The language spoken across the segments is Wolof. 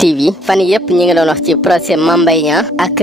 TV fan yëpp ñi ngi doon wax ci procès Mame Mbaye Niang ak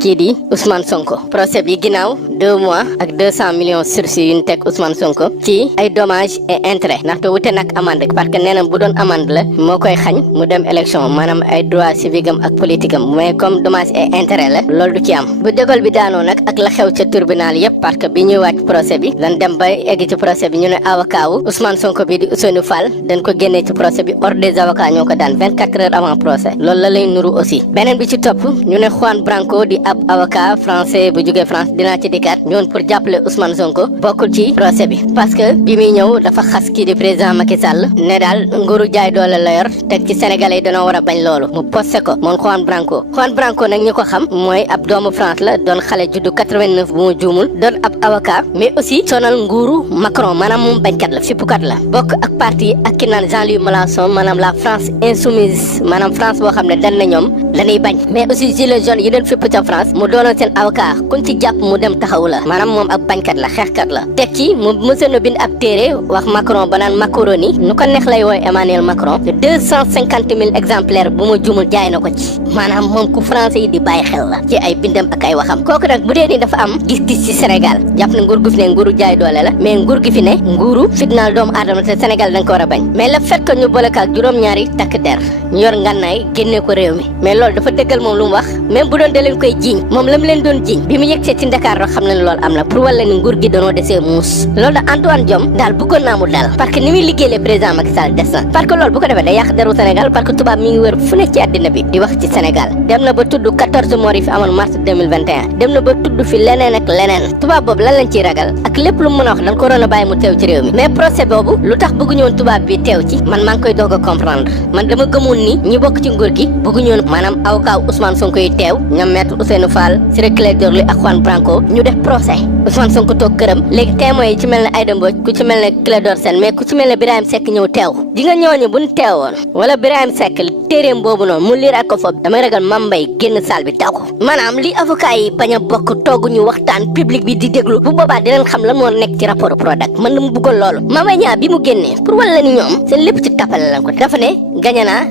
kii di Ousmane Sonko procès bi ginnaaw 2 mois ak 200 millions sursis yu ñu teg Ousmane Sonko ci ay dommages et intérêts ndaxte wute nag amande parce que nee na bu doon amande la moo koy xañ mu dem élection maanaam ay droits civiques am ak politique am mais comme dommages et intérêts la loolu du ci am bu dogal bi daanoo nag ak la xew ca tribunal yëpp parce que bi ñuy wàcc procès bi dañ dem ba egg ci procès bi ñu ne avocat wu Ousmane Sonko bi di Ousseynou Fall dañ ko génnee ci procès bi ordre des avocats ñoo ko daan 24 heures avant procès loolu la lay nuru aussi beneen bi ci topp ñu ne Juan Branco di ab avocat français bu jógee France dinaa ci dikkaat ñoon pour jàppale Ousmane Sonko bokkul ci procès bi parce que bi muy ñëw dafa xas kii di président Macky Sall ne daal nguuru jaay doole la yor teg ci Sénégalais yi dañoo war a bañ loolu mu posté ko moom Juan Branco nag ñi ko xam mooy ab doomu France la doon xale juddu 89 bu mu juumul doon ab avocat mais aussi sonal nguuru Macron maanaam moom bañkat la fippukat la bokk ak parti ak ki naan Jean-Louis Mélenchon maanaam la France insoumise maanaam France boo xam ne dañ na ñoom dañuy bañ mais aussi gilets jaunes yi doon fépp ca France mu doonoon seen avocat kuñ ci jàpp mu dem taxaw la maanaam moom ab bañkat la xeexkat la teg ci mu mësoon a bind ab téere wax Macron ba naan macaroni nu ko neex lay wooy Emmanuel Macron 250 000 exemplaires bu ma jumul jaay na ko ci maanaam moom ku français yi di bàyyi xel la ci ay bindam ak ay waxam kooku nag bu dee ni dafa am gis-gis ci Sénégal jàpp na nguur gu fi ne nguuru jaay doole la mais nguur gi fi ne nguuru fitnaal doomu aadama te Sénégal dañ ko war a bañ mais le fait que ñu boole ko ak juróom-ñaari takk der ñu yor ngànnaay génne ko réew mi mais loolu dafa dëggal moom lu mu wax même bu doon da leen koy jiiñ moom la mu leen doon jiiñ bi mu yëgsee ci Dakar rek xam na ne loolu am na pour wala ni nguur gi doonoo desee muus loolu da Antoine Diome daal bëggoon naa mu dal parce que ni muy liggéeyee président Macky Sall des na parce que loolu bu ko defee day yàq deru Sénégal parce que tubaab mi ngi wër fu ne ci àddina bi di wax ci Sénégal dem na ba tudd 14 morts yi fi amoon mars 2021 dem na ba tudd fi leneen ak leneen tubaab boobu lan lañ ciy ragal ak lépp lu mu mën a wax dañ ko waroon a bàyyi mu teew ci réew mi mais procès boobu lu tax bëgguñu woon tubaab bi teew ci man maa ngi koy doog a comprendre man dama gëmoon ni ñi bokk ci nguur gi bëgguñu woon maanaam avocat Ousmane Sonko yi teew ñoom maître Ousseynou Fall Ciré Clédor Ly ak Juan Branco ñu def procès Ousmane Sonko toog këram léegi témoins yi ci mel ne Aïda Mbodj ku ci mel ne Clédor Sène mais ku ci mel ne Birahim Seck ñëw teew di nga ñooñu buñ teewoon wala Birahim Seck téeréem boobu noonu mu liiraat ko foofu damay ragal Mame Mbaye génn salle bi daw maanaam li avocat yi bañ a bokk tooguñu waxtaan public bi di déglu bu boobaa dinañ xam lan moo nekk ci rapport Prodac man la mu bëggoon loolu Mame Mbaye Niang bi mu génnee pour wala ni ñoom seen lépp ci tappale lañ ko dafa ne gañe naa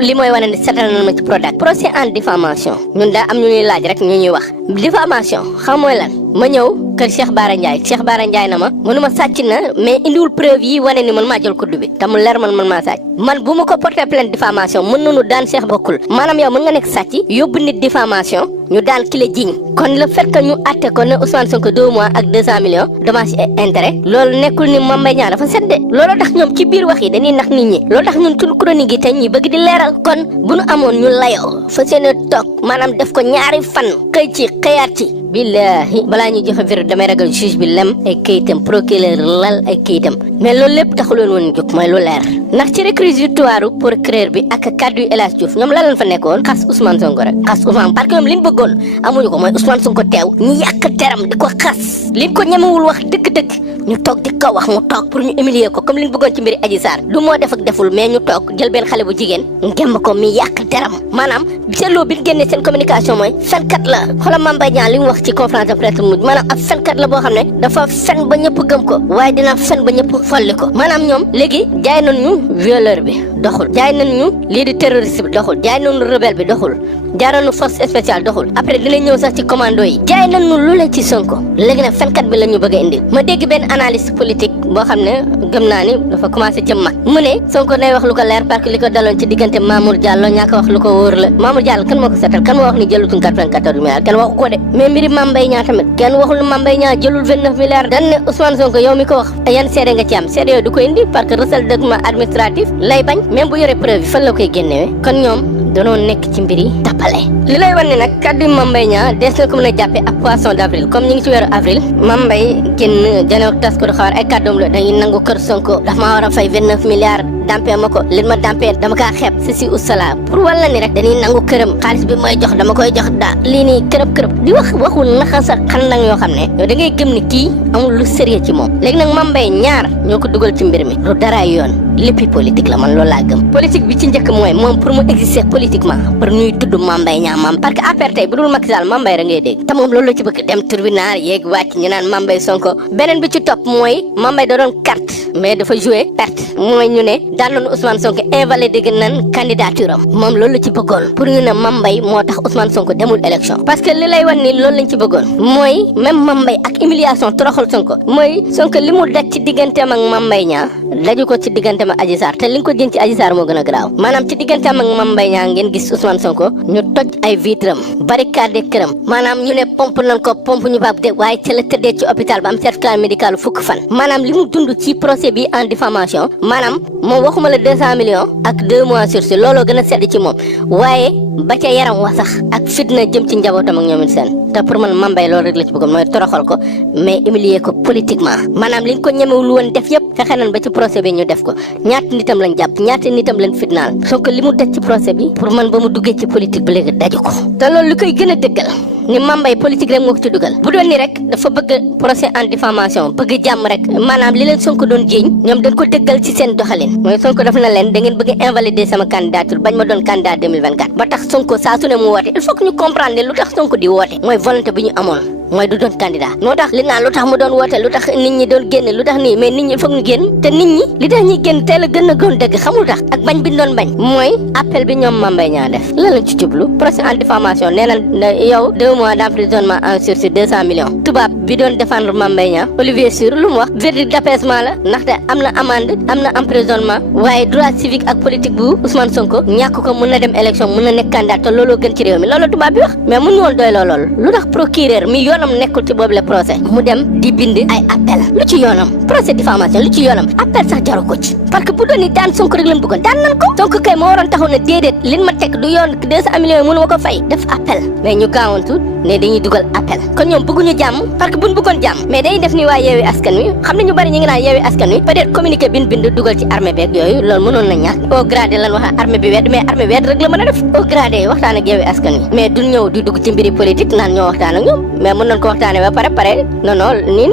li mooy wane ni seetal na ma ci Prodac procès en diffamation ñun daa am ñu ñuy laaj rek ñu ñuy wax diffamation xam mooy lan ma ñëw kër Cheikh Bara Ndiaye na ma mënuma sàcc na mais indiwul preuve yi wane ni man maa jël kuddu bi te mu leer man maa sàcc man bu ma ko porté plainte diffamation mën nañu daan Cheikh bokkul maanaam yow mën nga nekk sàcc yóbbu nit diffamation ñu daan ki la jiñ kon le fait que ñu àtte ko ne Ousmane Sonko 2 mois ak 200 millions dommages et intérêts loolu nekkul ni Mame Mbaye Niang dafa sedde loolu tax ñoom ci biir wax yi dañuy nax nit ñi loolu tax ñun suñu chronique yi te ñi bëgg di leeral kon bu nu amoon ñu layoo fa seen toog maanaam def ko ñaari fan xëy ci xëyaat ci billahi balaa ñuy joxe verdict damay ragal juge bi lem ay kayitam procureur lal ay kayitam mais loolu lépp taxuloon woon jóg mooy lu leer ndax ci réquisitoire procureur bi ak kaddu yu El Hadj Diouf ñoom la leen fa nekkoon xas Ousmane Sonko rek xas Ousmane parce que ñoom li ñu bëggoon amuñu ko mooy Ousmane Sonko teew ñu yàq teram di ko xas li ko ñemewul wax dëgg-dëgg ñu toog di ko wax mu toog pour ñu humilier ko comme li ñu bëggoon ci mbiri Adji Sarr du moo def ak deful mais ñu toog jël benn xale bu jigéen ngemb ko mi yàq teram maanaam seetloo bi ñu génnee seen communication mooy fenkat la xoolal Mame Mbaye Niang li mu wax ci conférence de presse mujj maanaam ab fenkat la boo xam ne dafa fen ba ñëpp gëm ko waaye dina fen ba ñëpp folli ko maanaam ñoom léegi jaay nañ ñu violeur bi doxul jaay nañ ñu lii di terroriste bi doxul jaay nañ ñu rebelle bi doxul jaay nañ ñu force spéciale doxul après dinañ ñëw sax ci commando yi jaay nañ ñu lu la ci Sonko léegi nag fenkat bi la ñu bëgg a indil ma dégg benn analyste politique boo xam ne gëm naa ni dafa commencé jëm mag mu ne Sonko nay wax lu ko leer parce que li ko daloon ci diggante Mamour Diallo ñaaka wax lu ko wóor la Mamour Diallo kan moo ko seetal kan moo wax ni jëlutuñ 94 milliards kenn waxu ko de mais mbiri Mame Mbaye Niang tamit kenn waxul Mame Mbaye Niang jëlul 29 milliards dañ ne Ousmane Sonko yow mi ko wax yan seede nga ci am seede yooyu du ko indi parce que recel document administratif lay bañ même bu yore preuve yi fan la koy génnewee kon ñoom danoo nekk ci mbiri tappale li lay wan ne nag kaddu Mame Mbaye Niang des na ko mën a jàppe ab poisson d'avril comme ñi ngi ci weeru avril Mame Mbaye génn janook tas ko du xawaar ay kàddoom la dañuy nangu kër Sonko daf maa war a fay 29 milliards dampee ma ko leen ma dampee dama kaa xeeb ceci ou cela pour wala ni rek dañuy nangu këram xaalis bi mooy jox dama koy jox daa lii nii kërëb di wax waxu naxa sa xandang yoo xam ne yow da ngay gëm ni kii amul lu sérieux ci moom léegi nag Mame Mbaye ñaar ñoo ko dugal ci mbir mi lu daraay yoon léppi politique la man loolu laa gëm politique bi ci njëkk mooy moom pour mu exister politiquement pour ñuy tudd Mame Mbaye Niang maam parce que affaire tey bu dul Macky Sall Mame Mbaye rek ngay dégg te moom loolu la ci bëgg dem tribunal yéeg wàcc ñu naan Mame Mbaye Sonko beneen bi ci topp mooy Mame Mbaye da doon carte mais dafa jouer perte mooy ñu ne daan nañu Ousmane Sonko invalidé nañ candidature am moom loolu la ci bëggoon pour ñu ne Mame Mbaye moo tax Ousmane Sonko demul élection parce que li lay wan ni loolu lañ ci bëggoon mooy même Mame Mbaye ak humiliation toroxal Sonko mooy Sonko li mu daj ci digganteem ak Mame Mbaye Niang daju ko ci digganteem ak Adji Sarr te li nga ko jën ci Adji Sarr moo gën a garaaw maanaam ci digganteem ak Mame Mbaye Niang ngeen gis Ousmane Sonko ñu toj ay vitram barricade këram maanaam ñu ne pompe nañ ko pompe ñu baab de waaye ci la tëddee ci hôpital ba am certificat médical fukk fan maanaam li mu dund ci procès bi en diffamation maanaam moom waxuma la 200 millions ak 2 mois sursis looloo gën a sedd ci moom waaye ba ca yaram wa sax ak fitna jëm ci njabootam ak ñoom it seen te pour man Mame Mbaye loolu rek la ci bëggoon mooy toroxal ko mais humilier ko politiquement maanaam liñ ko ñemewul woon def yëpp fexe nañ ba ci procès bi ñu def ko ñaata nitam lañ jàpp ñaata nitam lañ fitnaal soo ko li mu def ci procès bi pour man ba mu duggee ci politique bi léegi daju ko te loolu li koy gën a dëggal ni Mame Mbaye politique rek moo ko ci dugal bu doon ni rek dafa bëgg procès en diffamation bëgg jàmm rek maanaam li leen Sonko doon jiiñ ñoom dañ ko dëggal ci seen doxalin mooy Sonko def na leen da ngeen bëgg invalider sama candidature bañ ma doon candidat 2024 ba tax Sonko saa su ne mu woote il faut que ñu comprendre ne lu tax Sonko di woote mooy volonté bi ñu amoon mooy du doon candidat moo tax li naan lu tax mu doon woote lu tax nit ñi doon génn lu tax nii mais nit ñi foog ñu génn te nit ñi li tax ñuy génn teel a gën a doon dëgg xamul tax ak bañ bi ñu doon bañ mooy appel bi ñoom Mame Mbaye Niang def lan lañ ci jublu procès en diffamation nee na yow 2 mois d'emprisonnement en sursis 200 millions tubaab bi doon défendre Mame Mbaye Niang Olivier Sur lu mu wax verdict d'apaisement la ndaxte am na amende am na emprisonnement waaye droit civique ak politique bu Ousmane Sonko ñàkk ko mun na dem élection mun na nekk candidat te looloo gën ci réew mi loolu tubaab bi wax mais mun ñu woon doy lool lu tax procureur mi yoonam nekkul ci boobu le procès mu dem di bind ay appel lu ci yoonam procès diffamation lu ci yoonam appel sax jaru ko ci parce que bu doon ni daan Sonko rek lañ bëggoon daan nan ko Sonko kay moo waroon taxaw ne déedéet liñ ma teg du yoon 200 millions yi mënu ma ko fay def appel mais ñu gaawantu ne dañuy dugal appel kon ñoom bëgguñu jàmm parce que buñ bëggoon jàmm mais dañuy def ni waa Yewwi Askan Wi xam ne ñu bari ñi ngi naan Yewwi Askan Wi peut-être communiqué bind dugal ci armée beeg yooyu loolu mënoon na ñàkk au gradé lan wax armée bi wedd mais armée wedd rek la mën a def au gradé waxtaan ak Yewwi Askan Wi mais duñ ñëw di dugg ci mbiri politique naan ñoo waxtaan ak ñoom mais mën nañ ko waxtaane ba pare non nii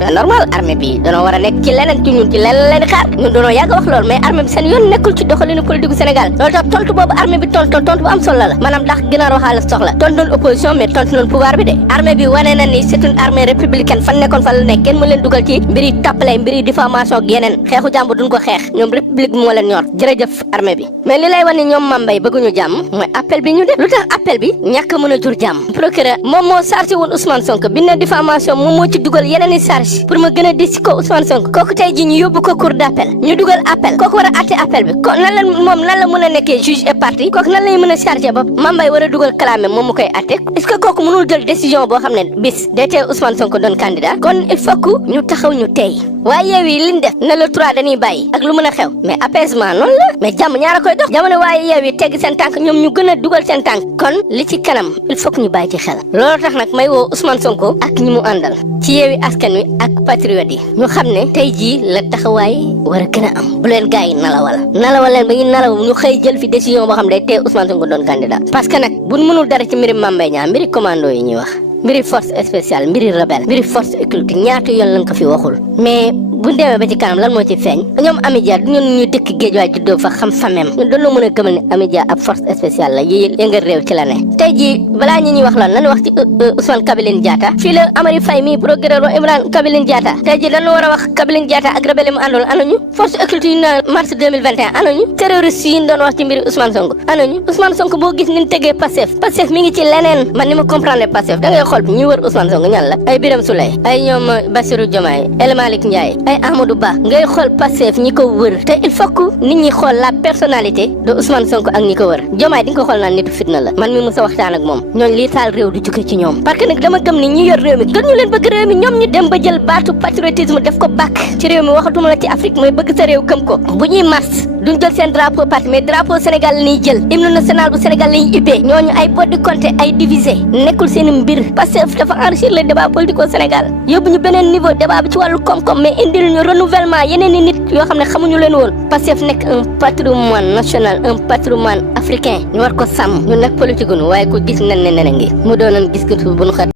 c'est normal armée bi danoo war a nekk ci leneen ci ñun ci leneen leen xaar ñun danoo yàgg wax loolu mais armée bi seen yoon nekkul ci doxalinu politique Sénégal loolu tax tontu boobu armée bi tontu bu am solo la maanaam ndax gënaar waxaale soxla tontu nañ opposition mais tontu nañ pouvoir bi de armée bi wane na ni c'est une armée républicaine fan nekkoon fa la nekk kenn mu leen dugal ci mbiri tappale mbiri diffamation ak yeneen xeexu jàmbur duñ ko xeex ñoom république bi moo leen ñor jërëjëf armée bi mais li lay wan ni ñoom Mame Mbaye bëgguñu jàmm mooy appel bi ñu def lu tax appel bi ñàkk mën a jur jàmm procureur moom moo chargé woon Ousmane Sonko bi ne diffamation moom moo ci dugal yeneen i charge pour ma gën a dis ko Ousmane Sonko kooku tey ji ñu yóbbu ko cour d'appel ñu dugal appel kooku war a atte appel bi ko nan la moom nan la mën a nekkee juge et partie kooku nan lañu mën a chargé ba Mame Mbaye war a dugal clamé moom mu koy atte est-ce que kooku mënul jël décision boo xam ne bis day tee Ousmane Sonko doon candidat kon il faut que ñu taxaw ñu tey waaye Yewwi liñ def ne le 3 dañuy bàyyi ak lu mën a xew mais apaisement noonu la mais jàmm ñaara koy dox jamono waaye Yewwi tegg seen tànk ñoom ñu gën a dugal seen tànk kon li ci kanam il faut que ñu bàyyi ci xel loolu tax nag may woo Ousmane Sonko ak ñi mu àndal ci Yewwi Askan Wi ak patriote yi ñu xam ne tey jii la taxawaay war a gën a am bu leen gars yi nalawal leen ba ñu nalaw ñu xëy jël fi décision boo xam ne day tee Ousmane Sonko doon candidat parce que nag buñ mënul dara ci mbiri Mame Mbaye Niang mbiri commando yi ñuy wax mbiri force spéciale mbiri rebelle mbiri force occulte ñaata yoon lañ ko fi waxul mais bu demee ba ci kanam lan moo ci feeñ ñoom Amidia du ñun ñu dëkk Géejawaay juddoo fa xam famem ñun dañoo mën a gëmal ne Amidia ab force spéciale la yëngal réew ci la ne tey jii balaa ñi ñuy wax loolu nañu wax ci Ousmane Kabiline Diatta fii la Amary Faye mi procureur wa Imran Kabiline Diatta tey jii dañu war a wax Kabiline Diatta ak rebelle mu àndoon anañu force occulte yi na mars 2021 anañu terroriste yi ñu doon wax ci mbiri Ousmane Sonko anañu Ousmane Sonko boo gis ni ñu tegee Pastef mi ngi ci leneen man ni ma comprendre Pastef da ngay xool ñi wër Ousmane Sonko ñan la ay Birame Souleye ay ñoom Bassirou Diomaye El Malick Ndiaye ay Amadou Ba ngay xool Pastef ñi ko wër te il faut que nit ñi xool la personnalité de Ousmane Sonko ak ñi ko wër Diomaye di nga ko xool naan nitu fitna la man mi musa waxtaan ak moom ñooñ lii taal réew du jóge ci ñoom parce que nag dama gëm ni ñi yor réew mi gën ñu leen bëgg réew mi ñoom ñu dem ba jël baatu patriotisme def ko bàkk ci réew mi waxatuma la ci Afrique mooy bëgg sa réew gëm ko bu ñuy mars duñ jël seen drapeau parti mais drapeau Sénégal la ñuy jël hymne national bu Sénégal la ñuy ubbee ñooñu ay boddi compté ay divisé nekkul seen mbir Pastef dafa enrichir le débat politique au Sénégal yóbbu ñu beneen niveau débat bi ci wàllu koom-koom mais indil ñu renouvellement yeneen i nit yoo xam ne xamuñu leen woon Pastef nekk un patrimoine national un patrimoine africain ñu war ko sàmm ñu nekk politique nu waaye ku gis nen ne nene ngi mu doonoon gis-gis bu nu xat